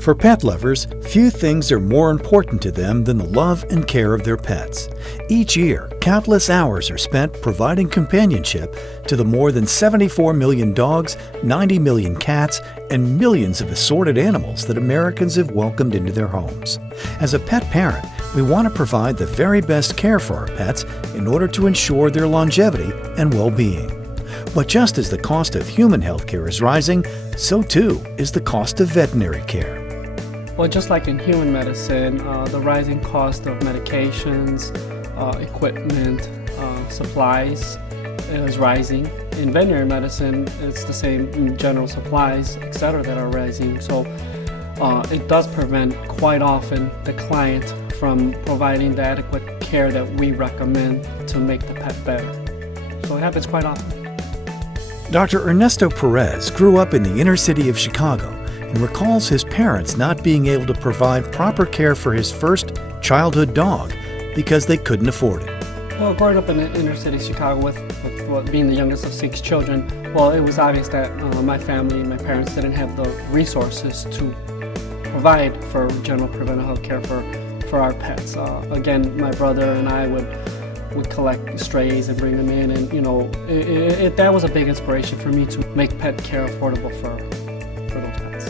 For pet lovers, few things are more important to them than the love and care of their pets. Each year, countless hours are spent providing companionship to the more than 74 million dogs, 90 million cats, and millions of assorted animals that Americans have welcomed into their homes. As a pet parent, we want to provide the very best care for our pets in order to ensure their longevity and well-being. But just as the cost of human health care is rising, so too is the cost of veterinary care. Well, just like in human medicine, the rising cost of medications, equipment, supplies is rising. In veterinary medicine, it's the same in general supplies, etc., that are rising. So it does prevent quite often the client from providing the adequate care that we recommend to make the pet better. So it happens quite often. Dr. Ernesto Perez grew up in the inner city of Chicago and recalls his parents not being able to provide proper care for his first childhood dog because they couldn't afford it. Well, growing up in the inner city of Chicago with being the youngest of 6 children, well, it was obvious that my parents didn't have the resources to provide for general preventive health care for our pets. Again, my brother and I would collect strays and bring them in, and that was a big inspiration for me to make pet care affordable for those pets.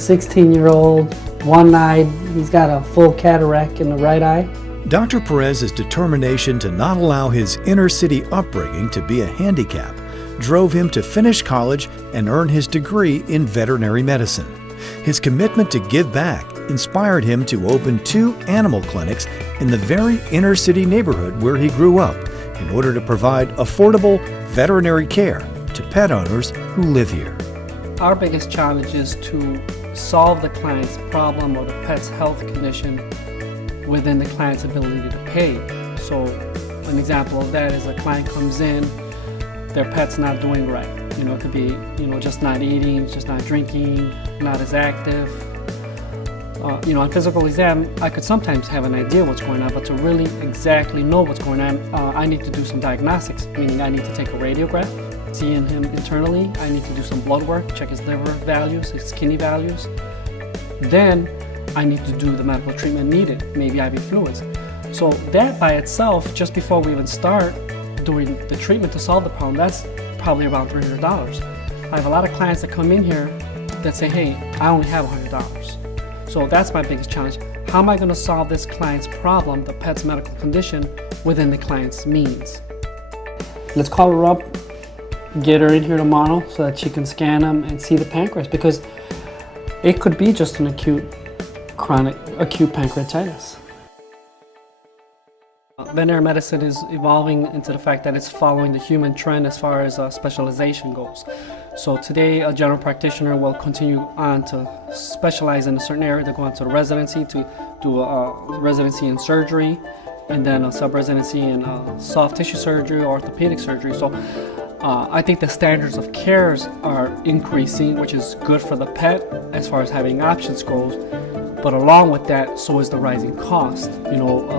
16-year-old, one-eyed, he's got a full cataract in the right eye. Dr. Perez's determination to not allow his inner city upbringing to be a handicap drove him to finish college and earn his degree in veterinary medicine. His commitment to give back inspired him to open 2 animal clinics in the very inner city neighborhood where he grew up in order to provide affordable veterinary care to pet owners who live here. Our biggest challenge is to solve the client's problem or the pet's health condition within the client's ability to pay. So an example of that is a client comes in, their pet's not doing right. It could be, just not eating, just not drinking, not as active. On physical exam, I could sometimes have an idea what's going on, but to really exactly know what's going on, I need to do some diagnostics, meaning I need to take a radiograph, seeing him internally. I need to do some blood work, check his liver values, his kidney values. Then I need to do the medical treatment needed, maybe IV fluids. So that by itself, just before we even start doing the treatment to solve the problem, that's probably around $300. I have a lot of clients that come in here that say, hey, I only have $100. So that's my biggest challenge. How am I going to solve this client's problem, the pet's medical condition, within the client's means? Let's call her up, get her in here tomorrow so that she can scan them and see the pancreas, because it could be just an acute pancreatitis. Veterinary medicine is evolving into the fact that it's following the human trend as far as specialization goes. So today, a general practitioner will continue on to specialize in a certain area. They go on to the residency to do a residency in surgery, and then a sub-residency in soft tissue surgery or orthopedic surgery. So I think the standards of care are increasing, which is good for the pet as far as having options goes. But along with that, so is the rising cost.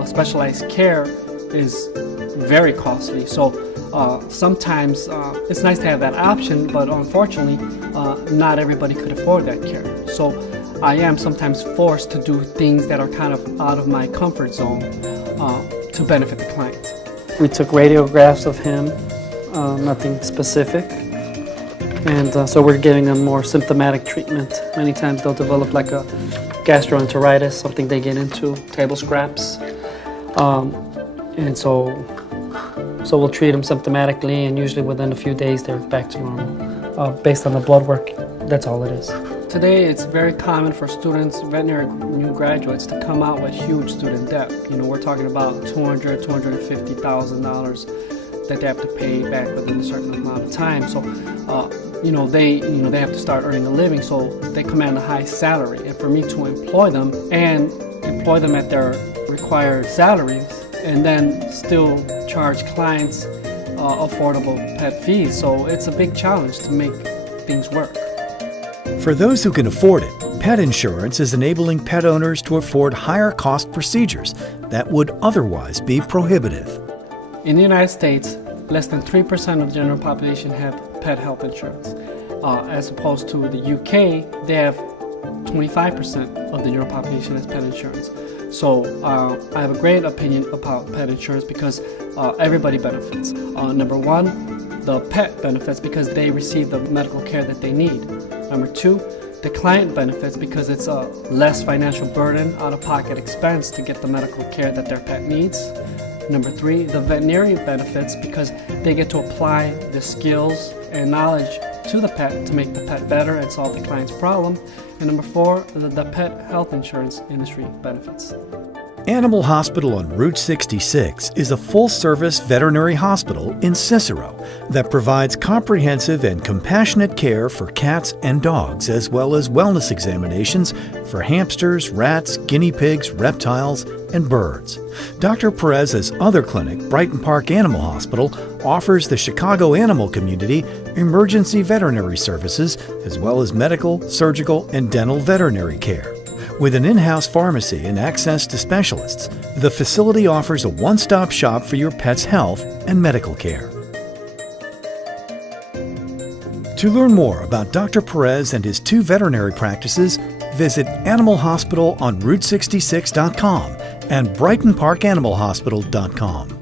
Specialized care is very costly. So sometimes it's nice to have that option, but unfortunately, not everybody could afford that care. So I am sometimes forced to do things that are kind of out of my comfort zone to benefit the client. We took radiographs of him, nothing specific. And so we're giving them more symptomatic treatment. Many times they'll develop like a gastroenteritis, something they get into, table scraps. And so we'll treat them symptomatically, and usually within a few days they're back to normal. Based on the blood work, that's all it is. Today it's very common for students, veterinary new graduates, to come out with huge student debt. We're talking about $200,000, $250,000 that they have to pay back within a certain amount of time. So they have to start earning a living, so they command a high salary. And for me to employ them at their required salaries, and then still charge clients affordable pet fees. So it's a big challenge to make things work. For those who can afford it, pet insurance is enabling pet owners to afford higher cost procedures that would otherwise be prohibitive. In the United States, less than 3% of the general population have pet health insurance. As opposed to the UK, they have 25% of the general population has pet insurance. So I have a great opinion about pet insurance because everybody benefits. Number one, the pet benefits because they receive the medical care that they need. Number two, the client benefits because it's a less financial burden, out-of-pocket expense to get the medical care that their pet needs. Number three, the veterinarian benefits because they get to apply the skills and knowledge to the pet to make the pet better and solve the client's problem. And number four, the pet health insurance industry benefits. Animal Hospital on Route 66 is a full-service veterinary hospital in Cicero that provides comprehensive and compassionate care for cats and dogs, as well as wellness examinations for hamsters, rats, guinea pigs, reptiles, and birds. Dr. Perez's other clinic, Brighton Park Animal Hospital, offers the Chicago animal community emergency veterinary services, as well as medical, surgical, and dental veterinary care. With an in-house pharmacy and access to specialists, the facility offers a one-stop shop for your pet's health and medical care. To learn more about Dr. Perez and his 2 veterinary practices, visit animalhospitalonroute66.com and brightonparkanimalhospital.com.